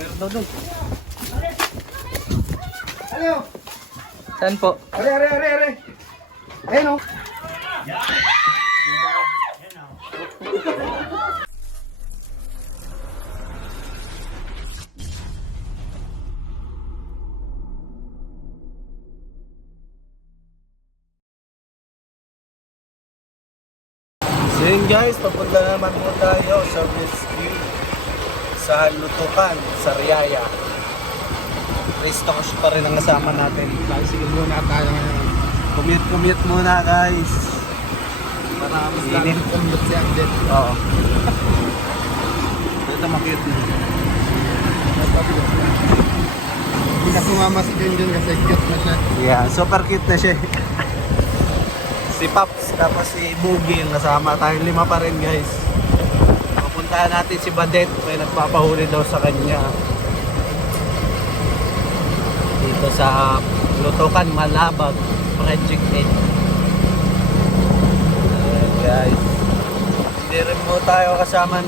Meron daw doon. Ano? Saan po? Are. Ayun o. So yun guys, papunta naman po tayo sa whiskey sa Lutukan, sa Riyaya. Resto ko pa rin ang kasama natin. Sige muna tayo ngayon. Commute muna guys. Para mas Init ang look si Angel. Oo. Ito makit na. Hindi na sumama si Junjun kasi cute na siya. Yeah, super cute na siya. Si Paps, tapos si Boogie ang kasama. Tayong 5 pa rin guys. Papuntahan natin si Badet. May nagpapahuli daw sa kanya. Dito sa Lutukan, Malabag, Project 8. Ayan guys. Hindi rin mo tayo kasama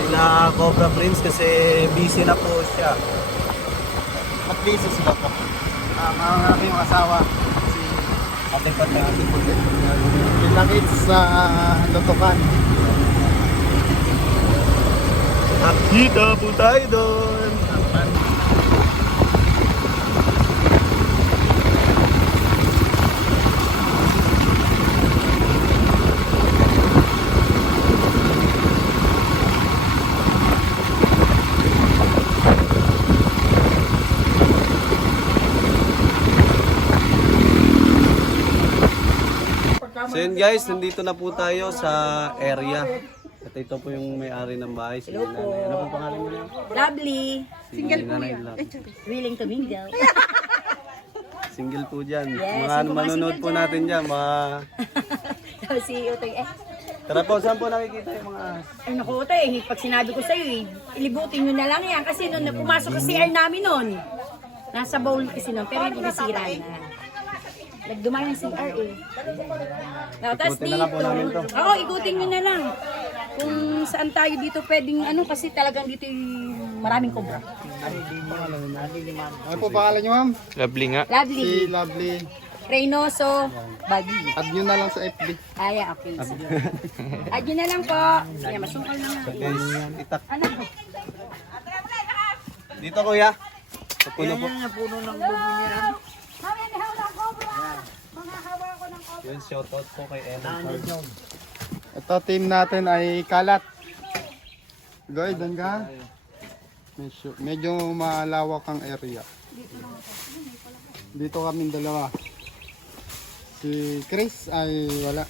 sila Cobra Prince kasi busy na po siya. At busy sila po. Mga yung asawa. Ating pati. Pinakit sa Lutukan. Nakita po tayo doon. So yun guys, nandito na po tayo sa area. At ito po yung may-ari ng bahay. Si Hello po. Nanay. Ano pong pangalan niyo? Lovely. Si Nanay Love. Willing to mingle. Single po dyan. Yes, Mga yung mga manonood single po dyan. natin dyan. Si Utoy, Tara po, saan po nakikita yung mga... ay naku Utoy, pag sinabi ko sa'yo, ilibutin nyo na lang yan. Kasi nung pumasok sa CR namin nun, nasa bowl kasi nun, pero hindi nasira na. Nagdumaan ng CR eh. Tapos Ikutin na lang po namin to. Oo, ikutin nyo na lang. Kung saan tayo dito pwedeng kasi talagang dito yung maraming cobra. Ano po pangalan niyo, ma'am? Lovely nga. Lovely. Si Lovely. Reynoso, Badi. Add nyo na lang sa FB. Ay, okay. Sige. Add nyo na lang po. Yan, masungkal na nga. Guys, itak. Ano po? Dito kuya. Sa puno po. Puno ng bubo niya. Yun, shoutout po kay Ellen Carl. Ito team natin ay kalat. Goy, doon ka. Medyo malawak ang area. Dito kami dalawa. Si Chris ay wala.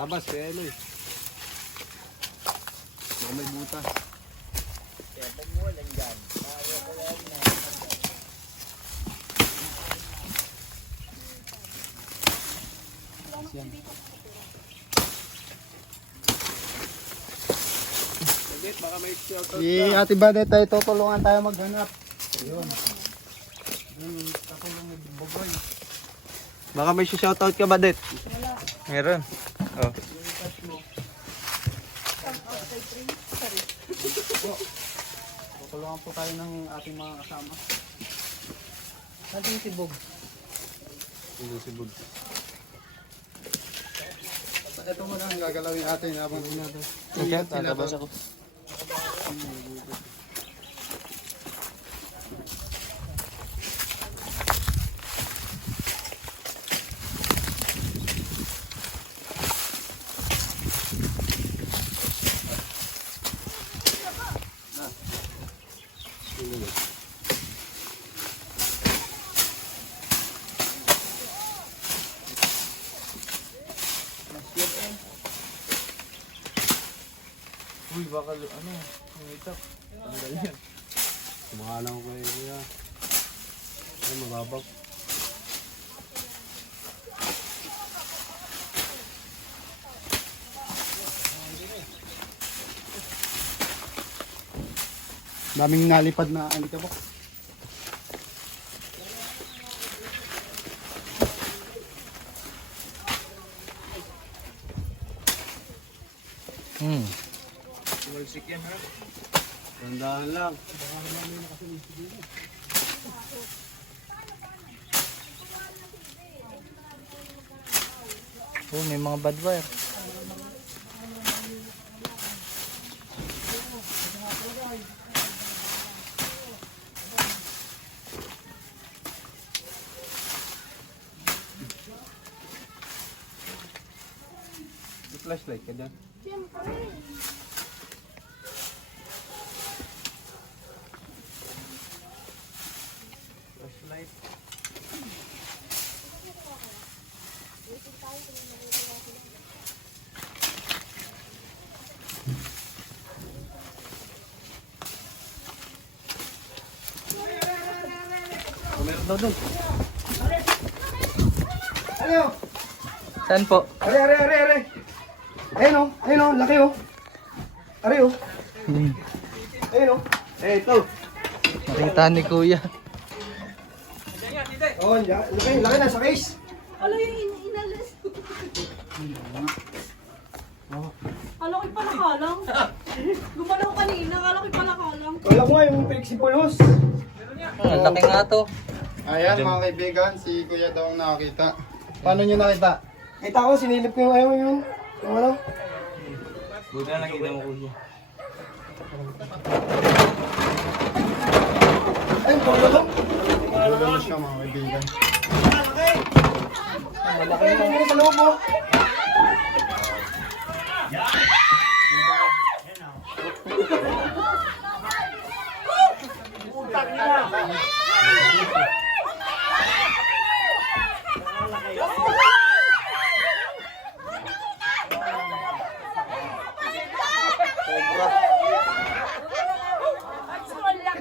Tabas, kaya Eloy. Baka may butas. Baka may shoutout. Si Ate Badet ay tutulungan tayo maghanap. Ayun. Baka may shoutout ka ba, Det? Meron. Oh. Tutulungan po tayo ng ating mga kasama. Sabi si Bog. Sibog. Ito muna ang gagalawin natin habang natin. Okay, tatabas ako. Uy, baka ano, umitak. Tanggal yan. Kumahalang ko kayo kuya. Ay, mababak. Daming nalipad na alikabok. Tumalsik yan ha. Tandaan lang. Oh, may mga bad wire. May flashlight ka dyan. Flashlight. Oh, meron daw doon. Ano? Saan po? Are. Ayun o, laki o. Are o. Ayun o. Ito. Nakita ni kuya. Oh, laki na sa case. Ano yung inalis? Kala ko'y palakalang. Gumalaw kanina, kala ko'y palakalang. Wala ko nga yung flexible Ang laki nga to. Ayan mga kaibigan, si Kuya daw ang nakakita. Paano nyo nakita? Kita ko, sinilip ko yung ayaw yun. Yung ano? Buti na nakita mo kuya. Ayun, polo to. Gulo na siya mga kaibigan. Malaki yung sa loob mo.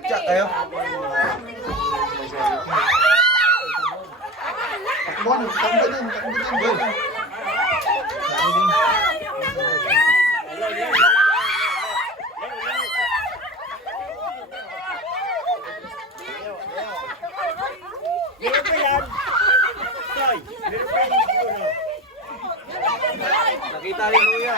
Tsak kayo. Takbo din. Nakita rin kuya.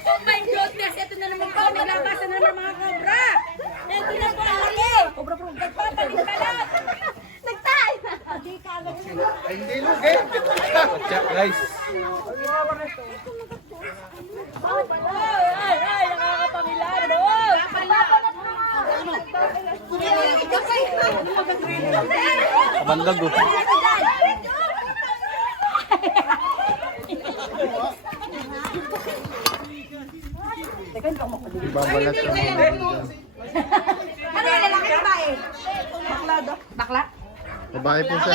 Oh my goodness! Ito na naman po! Naglabasan na naman mga cobra! Ito na po ang laki! Cobra po! Nagpapalit ka lang! Nagtay! Hindi ka agad Tsak guys. Ay! Nakakapangilano! Kabandag oh. Ibabalat siya mga kaibigan. Ano yung lalaki babae? Bakla do? Bakla? Babae po siya.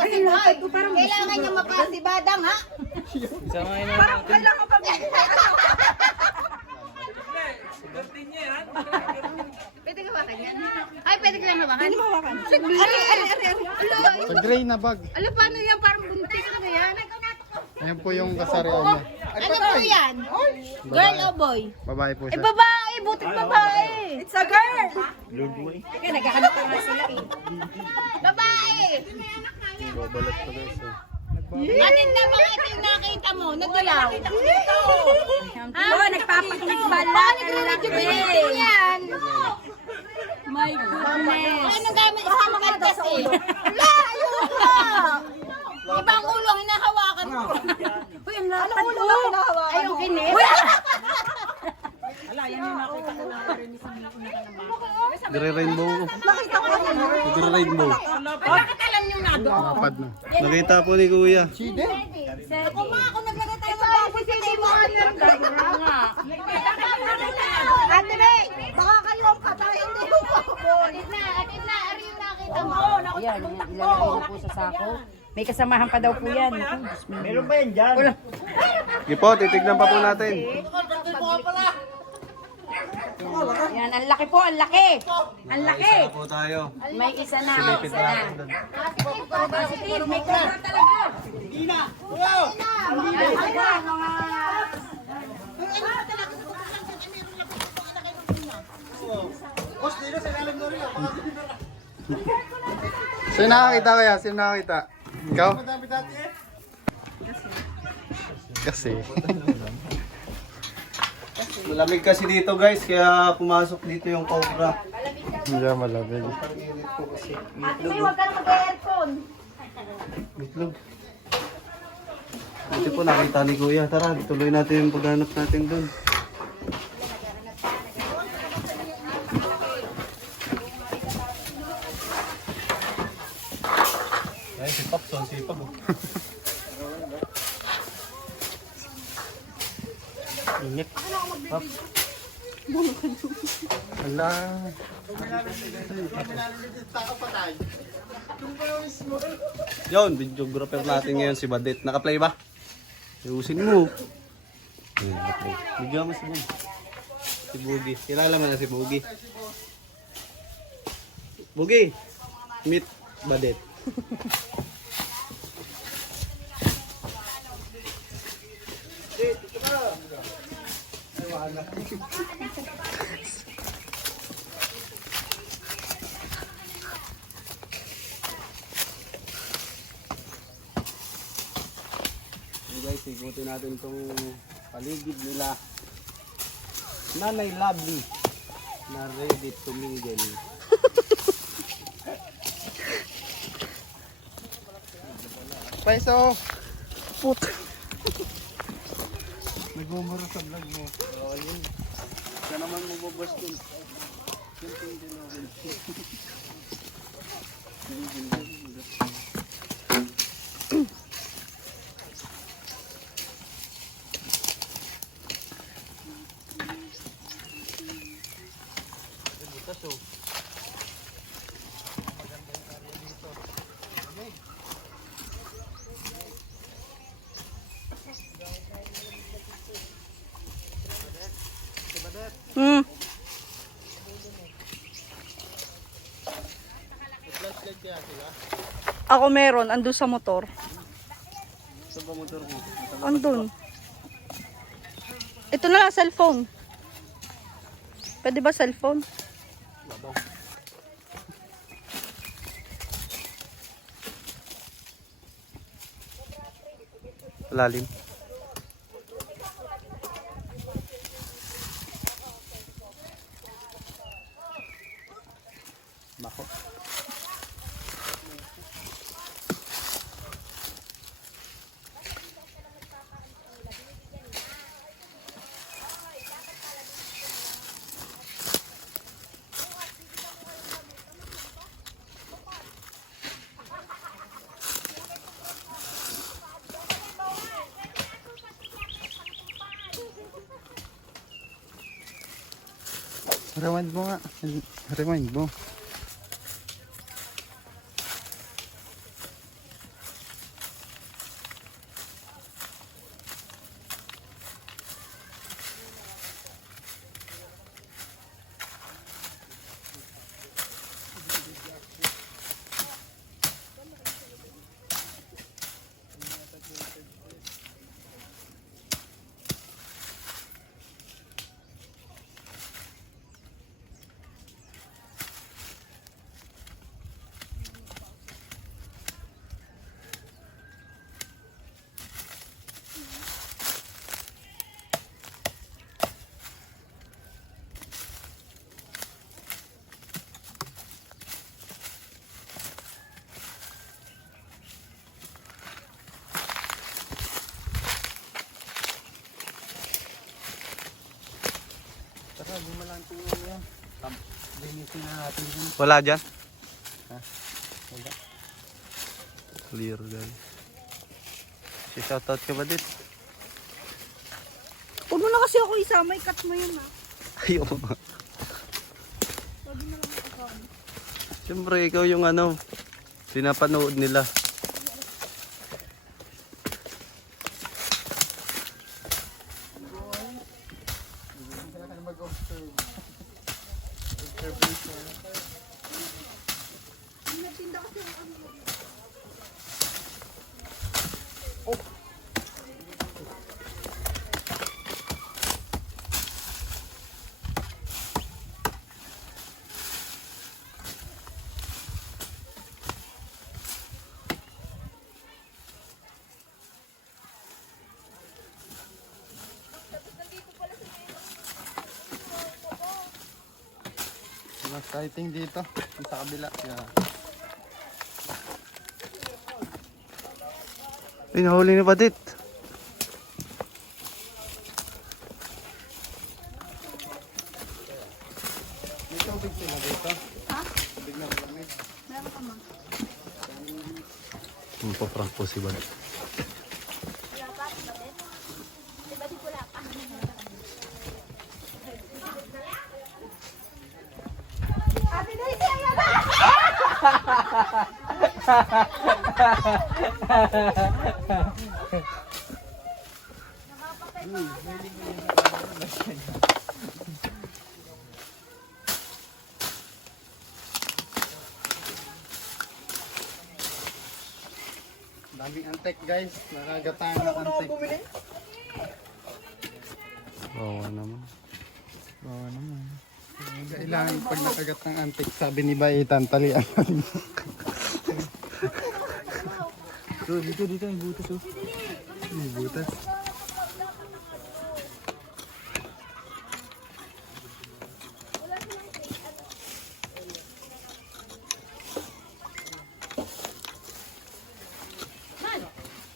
Kailangan niya mapasibadang, ha? Parang kailangan pa Pwede ka bakan yan? Ay, pwede ka lang hawakan? Pwede mo hawakan. Sa gray na bag. Alam, paano yan? Parang buntis na yan. Ayan po yung kasarian niya. Ano po yan? Girl o boy? Babae po Eh, siya. babae! Buting babae! It's a girl! Teka, naghahanap pa nga sila eh. Babae! Ibabalat po guys. Atin na mga ito yung nakita mo, nagulaw. Oh, nagpapakikbala ng lalaki. Yan! My goodness. Anong gamit? Isang magkas eh. Wala! Ayoko! Ibang ulo ang hinahawakan ko. Uy, ang lapad mo. Ay, yung kinis. Gre-rainbow. Gre-rainbow. Bakit alam nyo na doon? Mapad na. Nakita po ni kuya. Ako naglagay tayo ng baboy sa table. Ate May, baka kayo ka tayo. Hindi ko po. Atin na, ari yung nakita mo. Yan, ilalagay mo po sa sako. May kasamahan pa daw po yan. Meron ba yan dyan? Sige po, titignan pa po natin. Yan, ang laki po, ang laki. Ang laki. Isa po tayo. May isa na, may Silipit isa na. natin doon. Positive, may cobra talaga. Yan, mga... Sino nakakita kaya? Sino nakakita? Ikaw? Kasi. Malamig kasi dito guys, kaya pumasok dito yung cobra. Hindi malamig. Ate May, huwag ka na mag-aircon. Itlog. Ito po nakita ni Kuya. Tara, tuloy natin yung paghanap natin doon. Ay, si Popson, sipag oh. Init. Pop. Wala. Yun, videographer natin ngayon si Badet. Naka-play ba? Ayusin mo. Ayun, naka-play. Bigyan mo si Bug. Si Bugi. Kilala mo na si Bugi. Bugi, meet Badet. Guys, ikutin natin itong paligid nila. Nanay Lovely na ready to mingle. Paiso. Put. Nagmumura sa vlog mo. Oo, yun. Siya naman mababas dun. Hmm. Ako meron, andun sa motor. Saan ba motor mo? Andun. Ito na lang, cellphone. Pwede ba cellphone? Lalim. Bako. Rewind mo nga. Rewind mo. Wala dyan? Wala. Clear guys. Si shoutout ka ba dit? Huwag mo na kasi ako isama, i-cut mo yun ha. Ayoko nga. Siyempre, ikaw yung ano, pinapanood nila. Exciting dito. Yung sa kabila. Yeah. Ay, nahuli ni Badit. May tubig sila dito. Tubig na malamig. Mapaprank po si Badit. Ate Daisy, ayan na! Daming antek guys. Nakagatayan ng antek. Bawa naman. Bawa naman. Kailangan pag nakagat ng antik, sabi ni Baitan, talian. Dito, may butas oh. May butas.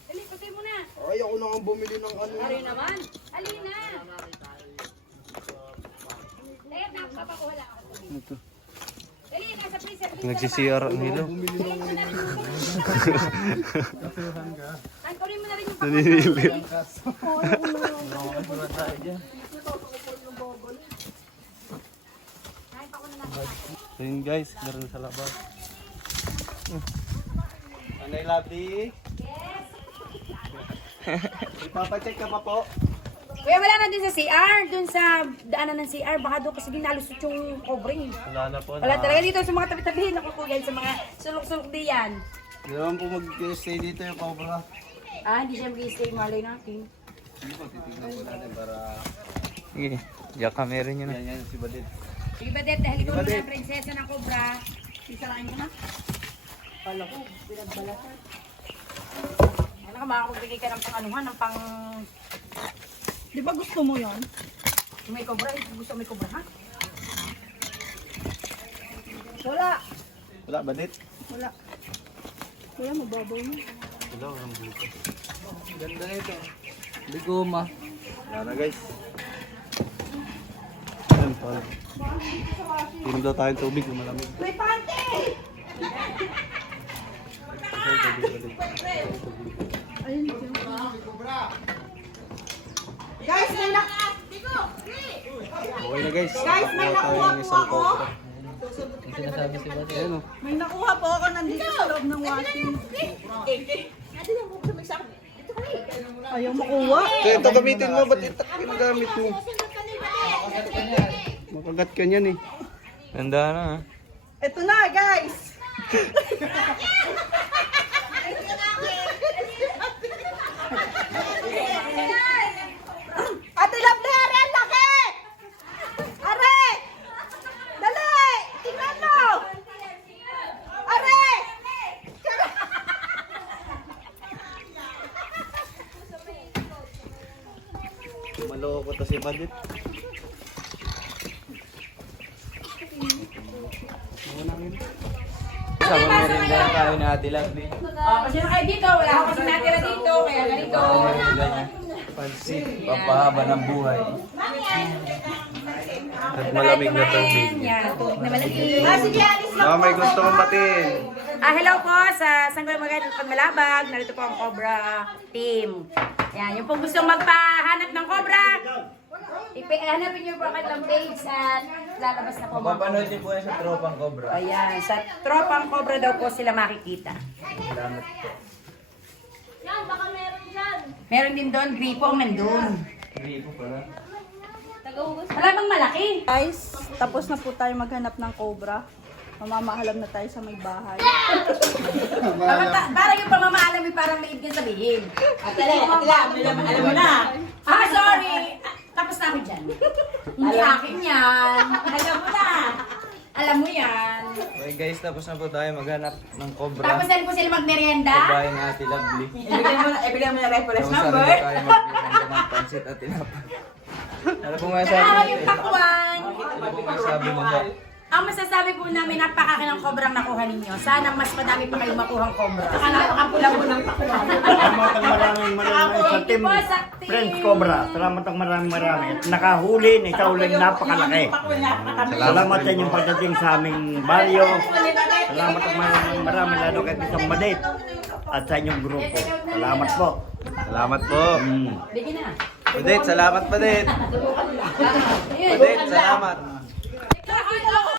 Dali, patay mo na. Ay, ako na nga bumili ng ano. Ari naman. Alina. Lahat na, papakuha lang ako. Ito. Dali, nasa freezer. Nagsi-CR ang hilo. Kunin mo na rin yung Naninili. Ayun guys, meron sa labas. Anay Labi? Yes! Ipapacheck ka pa po. Kuya, wala na din sa CR. Dun sa daanan ng CR. Baka doon kasi ginalusot yung covering. Wala na po. Wala talaga dito sa mga tabi-tabi. Naku kuya, sa mga sulok-sulok diyan. Hindi naman po mag-stay dito yung cobra. Ah, hindi siya mag-stay. Malay natin. Hindi po, titignan po natin para... Sige, diyan camera nyo na. Yan, si Badit. Sige ba, Det? Dahil ikaw na prinsesa ng cobra. Isarain ko na. Pala ko, pinagbalatan. Ano ka, makakugbigay ka ng pang-anuhan, ng pang... Di ba gusto mo yon? May cobra, gusto may cobra, ha? Wala. Wala, Badit? Wala. Kuya, mababaw mo. Wala, walang butas. Ganda na ito. Bigoma. Wala na guys. Ayan, pala. Inom daw tayong tubig na malamig. May pante! Ayun. Guys, may Okay na guys. Guys, may nakuha ng po isang ako. cobra. Yung sinasabi si Badit. Ayan o. May nakuha po ako nandito sa loob ng washing. Ayaw makuha. Kaya ito gamitin mo, ba't ito ginagamit mo? Makagat ka niyan eh. Ganda na ha. Ito na, guys. Ate Labner, ang laki! Are! Dali! Tingnan mo! Are! Maloko to si Badit. Sa merinda na tayo na Ate Lovely. Kasi na kayo dito, wala ako kasi natira dito, kaya ganito. Pansit, pampahaba ng buhay. At malamig na tubig. Yan, tubig na malamig. Sige, alis lang. Mga may gusto kong batiin. Hello po sa Sanggoy Magayat at Pagmalabag. Narito po ang Cobra team. Yan, yung po gustong magpahanap ng Cobra, hanapin niyo po ang kanilang page at lalabas na po. Papanood niyo po yan sa Tropang Cobra. Ayan, sa Tropang Cobra daw po sila makikita. Salamat po. Yan, baka meron dyan. Meron din doon, gripo ang nandun. Gripo pala. Wala bang malaki? Guys, tapos na po tayo maghanap ng cobra. Mamamahalam na tayo sa may bahay. Parang yung pamamaalam ay parang may ibig sabihin. Alam mo na. Sorry. Tapos na ako dyan. Hindi akin yan. Alam mo na. Alam mo yan. Okay guys, tapos na po tayo maghanap ng Cobra. Tapos na rin po sila magmerienda. Babae ng Ate Lovely. Ibigay mo na reference Tapos na rin tayo magbibenta ng pansit at tinapay. Ano po nga sabi Ah, mo? yung pakwan. Ano po nga sabi mo ba? Ang masasabi po namin, napakaki ng kobrang nakuha ninyo. Sana mas madami pa kayong makuhang kobra. Saka napakapula po ng pakuha. Salamat ang maraming sa team Friends Cobra. Salamat ang maraming. At nakahuli na ikaw lang napakalaki. Salamat sa inyong pagdating sa aming baryo. Salamat ang maraming lalo kay Pisang Madit at sa inyong grupo. Salamat po. Salamat po. Bigyan na. Padit, salamat Padit. Padit, salamat.